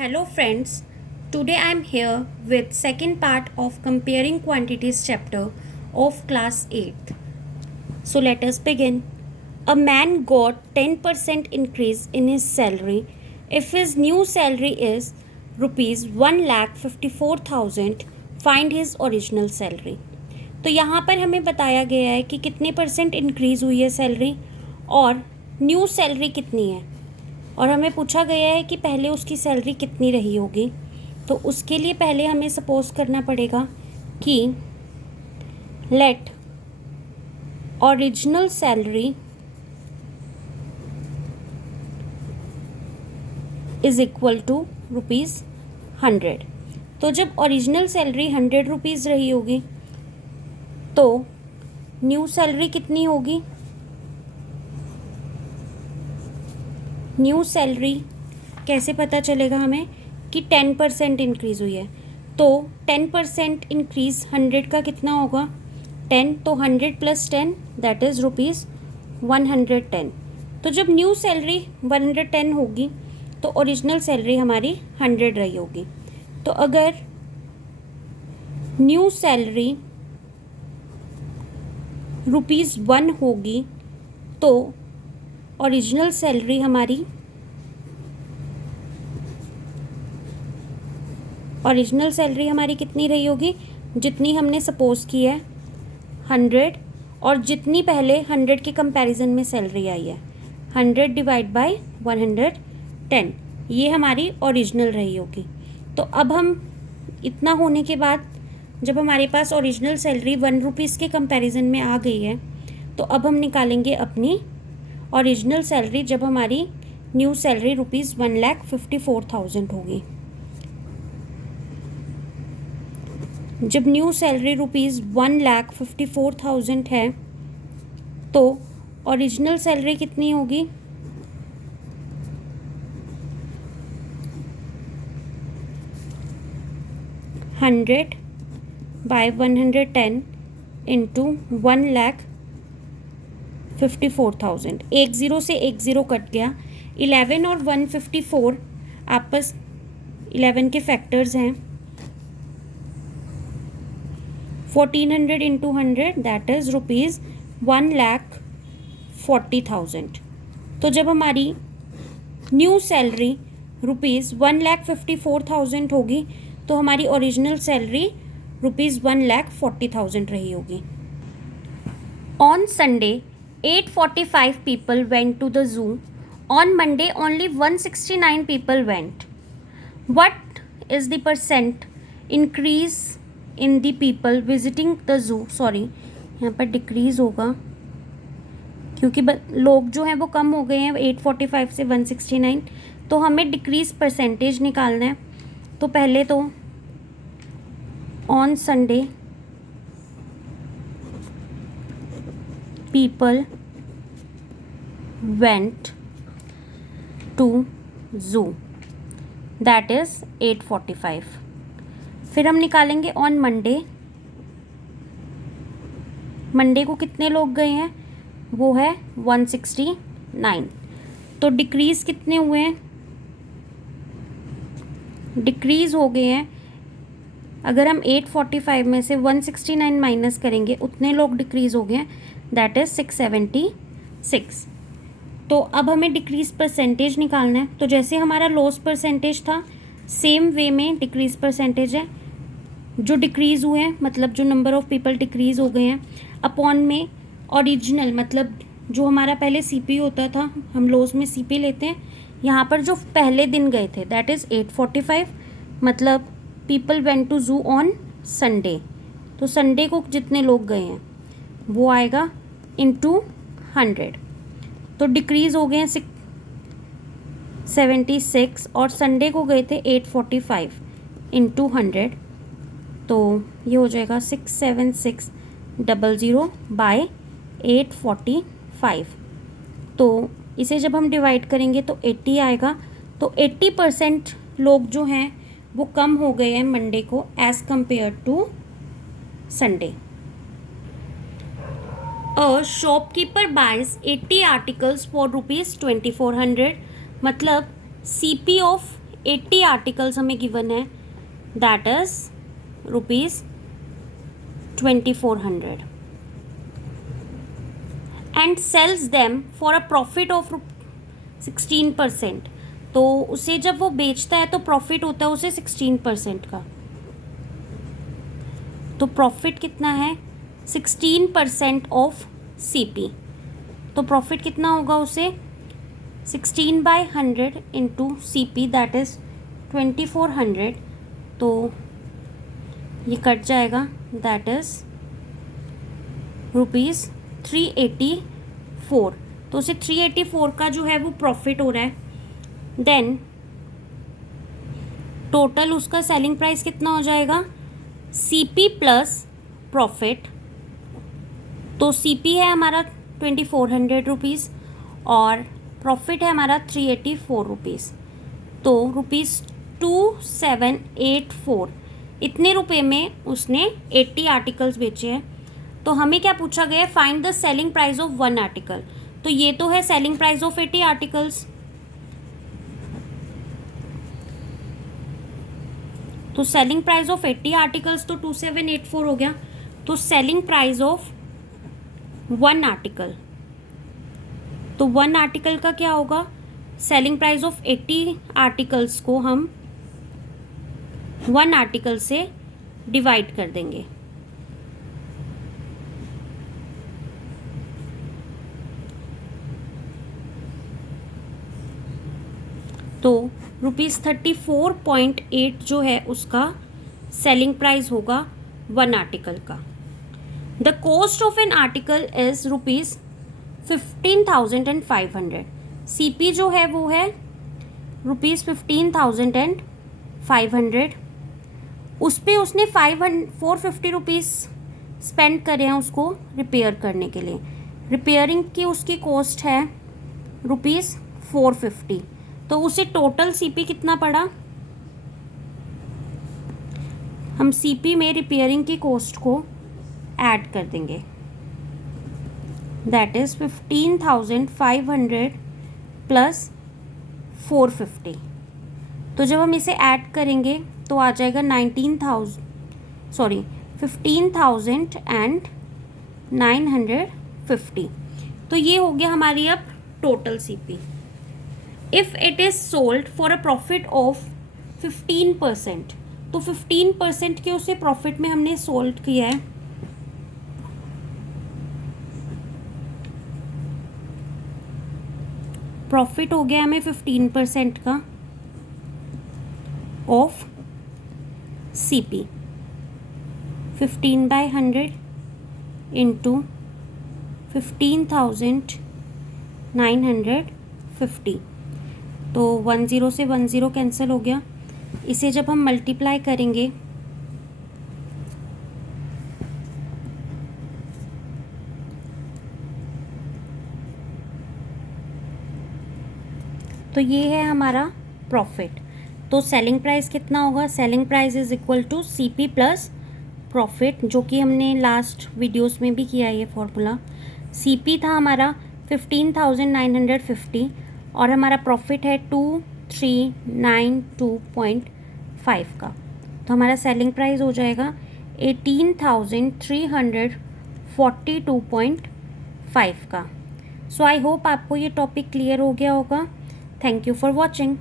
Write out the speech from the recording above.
Hello friends, today I am here with second part of comparing quantities chapter of class 8th. So let us begin. A man got 10% increase in his salary if his new salary is rupees 1,54,000. Find his original salary. तो यहाँ पर हमें बताया गया है कि कितने percent increase हुई है सैलरी और न्यू सैलरी कितनी है और हमें पूछा गया है कि पहले उसकी सैलरी कितनी रही होगी। तो उसके लिए पहले हमें सपोज करना पड़ेगा कि let original salary is equal to ₹100। तो जब ओरिजिनल सैलरी 100 रुपीज़ रही होगी तो न्यू सैलरी कितनी होगी। न्यू सैलरी कैसे पता चलेगा हमें कि 10% इंक्रीज़ हुई है। तो 10% इंक्रीज़ 100 का कितना होगा 10, तो 100 + 10 दैट इज़ ₹110। तो जब न्यू सैलरी 110 होगी तो ओरिजिनल सैलरी हमारी 100 रही होगी। तो अगर न्यू सैलरी ₹1 होगी तो ओरिजिनल सैलरी हमारी कितनी रही होगी, जितनी हमने सपोज की है 100 और जितनी पहले 100 के कंपैरिजन में सैलरी आई है 100 डिवाइड बाय 110, ये हमारी ओरिजिनल रही होगी। तो अब हम इतना होने के बाद जब हमारे पास ओरिजिनल सैलरी ₹1 के कंपैरिजन में आ गई है तो अब हम निकालेंगे अपनी ओरिजिनल सैलरी जब हमारी न्यू सैलरी ₹1,54,000 होगी। जब न्यू सैलरी ₹1,54,000 है तो ओरिजिनल सैलरी कितनी होगी 100 बाय 110 इंटू 1,54,000। एक ज़ीरो से एक ज़ीरो कट गया। 11 और 154 आपस 11 के फैक्टर्स हैं। 1400 इंटू 100 दैट इज़ ₹1,40,000। तो जब हमारी न्यू सैलरी ₹1,54,000 होगी तो हमारी ओरिजिनल सैलरी ₹1,40,000 रही होगी। On Sunday 845 people went to the zoo. On Monday only 169 people went. What is the percent increase in the people visiting the zoo? Sorry, यहाँ पर डिक्रीज़ होगा क्योंकि लोग जो हैं वो कम हो गए हैं 845 से 169। तो हमें डिक्रीज़ परसेंटेज निकालना है। तो पहले तो on Sunday people went to zoo that is 845। फिर हम निकालेंगे ऑन मंडे को कितने लोग गए हैं, वो है 169। तो डिक्रीज़ कितने हुए हैं, डिक्रीज़ हो गए हैं। अगर हम 845 में से 169 माइनस करेंगे उतने लोग डिक्रीज़ हो गए हैं दैट इज़ 676। तो अब हमें डिक्रीज़ परसेंटेज निकालना है। तो जैसे हमारा लॉस परसेंटेज था सेम वे में डिक्रीज़ परसेंटेज है। जो डिक्रीज़ हुए हैं मतलब जो नंबर ऑफ़ पीपल डिक्रीज़ हो गए हैं अपॉन में ओरिजिनल मतलब जो हमारा पहले सीपी होता था, हम लॉस में सीपी लेते हैं। यहाँ पर जो पहले दिन गए थे दैट इज़ 845 मतलब पीपल वेंट टू जू ऑन संडे। तो संडे को जितने लोग गए हैं वो आएगा इंटू 100। तो डिक्रीज़ हो गए हैं 76 और संडे को गए थे 845 इंटू 100। तो ये हो जाएगा 67600 बाय 845। तो इसे जब हम डिवाइड करेंगे तो 80 आएगा। तो 80% लोग जो हैं वो कम हो गए हैं मंडे को as compare to Sunday. A shopkeeper buys 80 articles for ₹2400 मतलब CP ऑफ 80 आर्टिकल्स हमें गिवन है, that is ₹2400 and sells them for a profit of 16%। तो उसे जब वो बेचता है तो प्रॉफिट होता है उसे 16% का। तो प्रॉफिट कितना है? 16% ऑफ CP। तो प्रॉफिट कितना होगा उसे? 16/100 इंटू CP, दैट इज़ 2400। तो ये कट जाएगा, दैट इज़ ₹384। तो उसे 384 का जो है वो प्रॉफिट हो रहा है। देन टोटल उसका सेलिंग प्राइस कितना हो जाएगा? CP plus profit. तो CP है हमारा ₹2400 और प्रॉफिट है हमारा ₹384। तो ₹2784 इतने रुपए में उसने 80 आर्टिकल्स बेचे हैं। तो हमें क्या पूछा गया है? Find the selling price of 1 article. तो ये तो है सेलिंग प्राइस ऑफ 80 आर्टिकल्स। तो सेलिंग प्राइस ऑफ 80 आर्टिकल्स तो 2784 हो गया। तो सेलिंग प्राइस ऑफ 1 आर्टिकल, तो 1 आर्टिकल का क्या होगा? सेलिंग प्राइस ऑफ 80 आर्टिकल्स को हम 1 आर्टिकल से डिवाइड कर देंगे। तो ₹34.8 जो है उसका सेलिंग प्राइस होगा 1 आर्टिकल का। The cost of an article is ₹15,500। CP जो है वो है ₹15,500। उस पर उसने ₹450 स्पेंड करे हैं उसको रिपेयर करने के लिए। रिपेयरिंग की उसकी कॉस्ट है ₹450। तो उसे टोटल CP कितना पड़ा? हम CP में रिपेयरिंग की कॉस्ट को ऐड कर देंगे, दैट इज 15,500 प्लस 450। तो जब हम इसे ऐड करेंगे तो आ जाएगा 15,950। तो ये हो गया हमारी अब total CP। If it is sold for a profit of 15%, तो 15% के उसे प्रॉफिट में हमने सोल्ड किया है। प्रॉफिट हो गया हमें 15% का ऑफ CP। 15/100 इंटू 15,950। तो 10 से 10 कैंसिल हो गया। इसे जब हम मल्टीप्लाई करेंगे तो ये है हमारा प्रॉफिट। तो सेलिंग प्राइस कितना होगा? Selling price is equal to CP plus profit, जो कि हमने लास्ट वीडियोस में भी किया ये फॉर्मूला। CP था हमारा 15,950 और हमारा प्रॉफिट है 2392.5 का। तो हमारा सेलिंग प्राइस हो जाएगा 18,342.5 का। सो आई होप आपको ये टॉपिक क्लियर हो गया होगा। Thank you for watching.